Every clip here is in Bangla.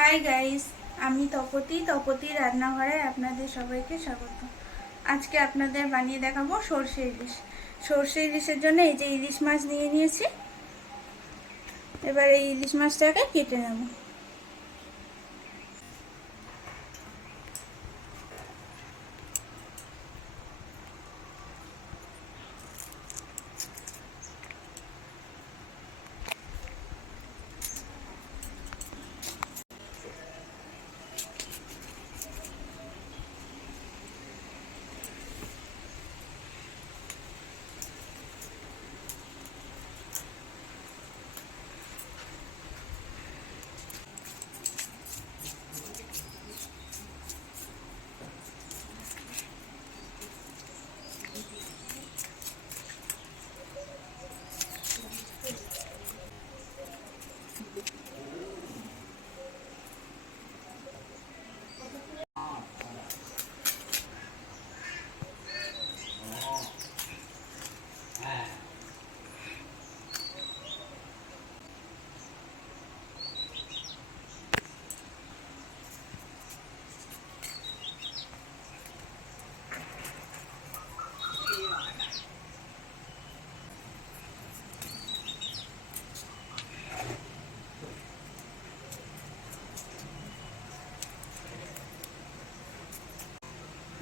হাই গাইস, আমি তপতি রান্নাঘরে আপনাদের সবাইকে স্বাগত। আজকে আপনাদের বানিয়ে দেখাবো সর্ষে ইলিশ। সর্ষে ইলিশের জন্য এই যে ইলিশ মাছ নিয়ে নিয়েছি। এবার এই ইলিশ মাছটাকে কেটে নেব।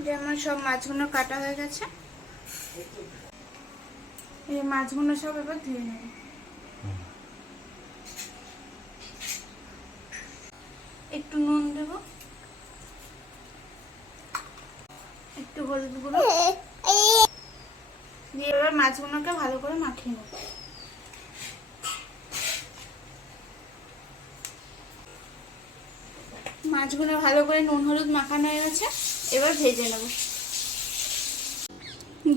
যেমন সব মাছগুলো কাটা হয়ে গেছে, এই মাছগুলো সব এবার ধুয়ে নেব। একটু নুন দেব, একটু হলুদ গুঁড়ো দিয়ে এবার মাছগুলোকে ভালো করে মাখিয়ে নেব। মাছগুলো ভালো করে নুন হলুদ মাখানো হয়ে গেছে, এবার ভেজে নেব।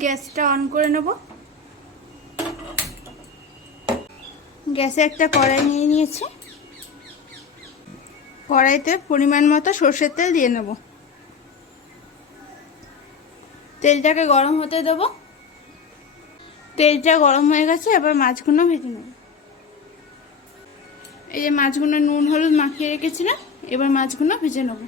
গ্যাসটা অন করে নেব। গ্যাসে একটা কড়াই নিয়ে নিয়েছি। কড়াইতে পরিমাণ মতো সর্ষের তেল দিয়ে নেব। তেলটাকে গরম হতে দেব। তেলটা গরম হয়ে গেছে, এবার মাছগুলো ভেজে নেব। এই যে মাছগুলো নুন হলুদ মাখিয়ে রেখেছিলাম, এবার মাছগুলো ভেজে নেব।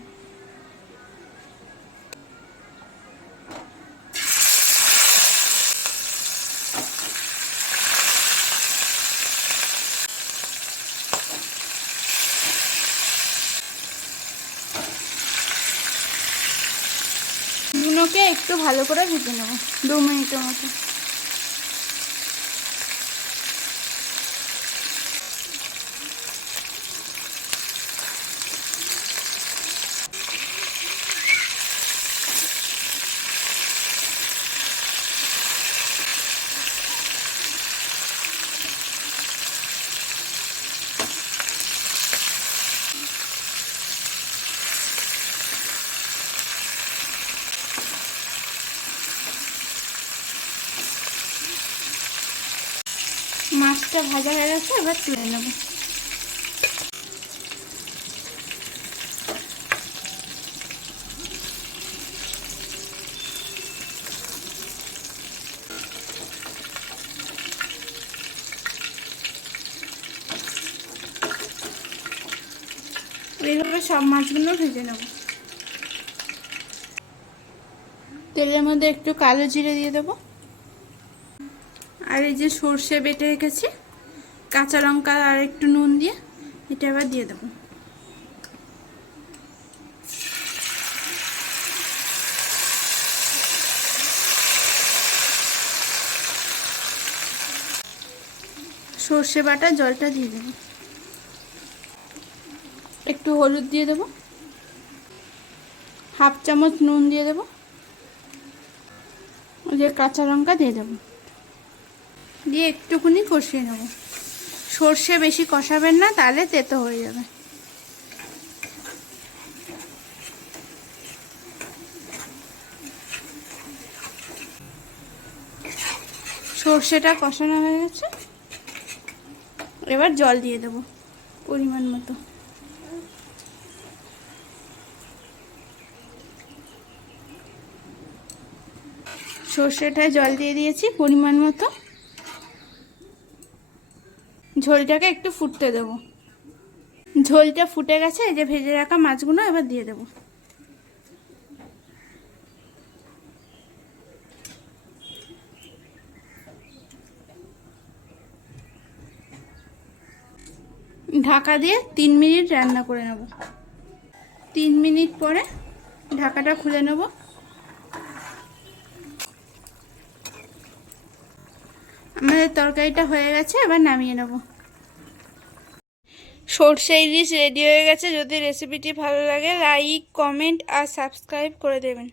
গুলোকে একটু ভালো করে ভেজে নেব 2 মিনিটের মতো। মাছটা ভাজা হয়ে গেছে, এবার তুলে নেব। এইভাবে সব মাছগুলো ভেজে নেব। তেলের মধ্যে একটু কালো জিরে দিয়ে দেব, আর এই যে সর্ষে বেটে রেখেছি, কাঁচা লঙ্কা আর একটু নুন দিয়ে এটা এবার দিয়ে দেব। সর্ষে বাটা জলটা দিয়ে দেব। একটু হলুদ দিয়ে দেব, 1/2 চামচ নুন দিয়ে দেব, ওই যে কাঁচা লঙ্কা দিয়ে দেব, দিয়ে একটুখানি কষিয়ে নেব। সর্ষে বেশি কষাবেন না, তাহলে তেতো হয়ে যাবে। সর্ষেটা কষানো হয়ে গেছে, এবার জল দিয়ে দেব পরিমাণ মতো। সর্ষেটায় জল দিয়ে দিয়েছি পরিমাণ মতো। ঝোলটাকে একটু ফুটতে দেব। ঝোলটা ফুটে গেছে, এই যে ভেজে রাখা মাছগুলো এবার দিয়ে দেবো। ঢাকা দিয়ে 3 মিনিট রান্না করে নেব। 3 মিনিট পরে ঢাকাটা খুলে নেব। আমাদের তরকারিটা হয়ে গেছে, এবার নামিয়ে নেব। সরষে ইলিশ রেডি হয়ে গেছে। যদি রেসিপিটি ভালো লাগে লাইক, কমেন্ট আর সাবস্ক্রাইব করে দেবেন।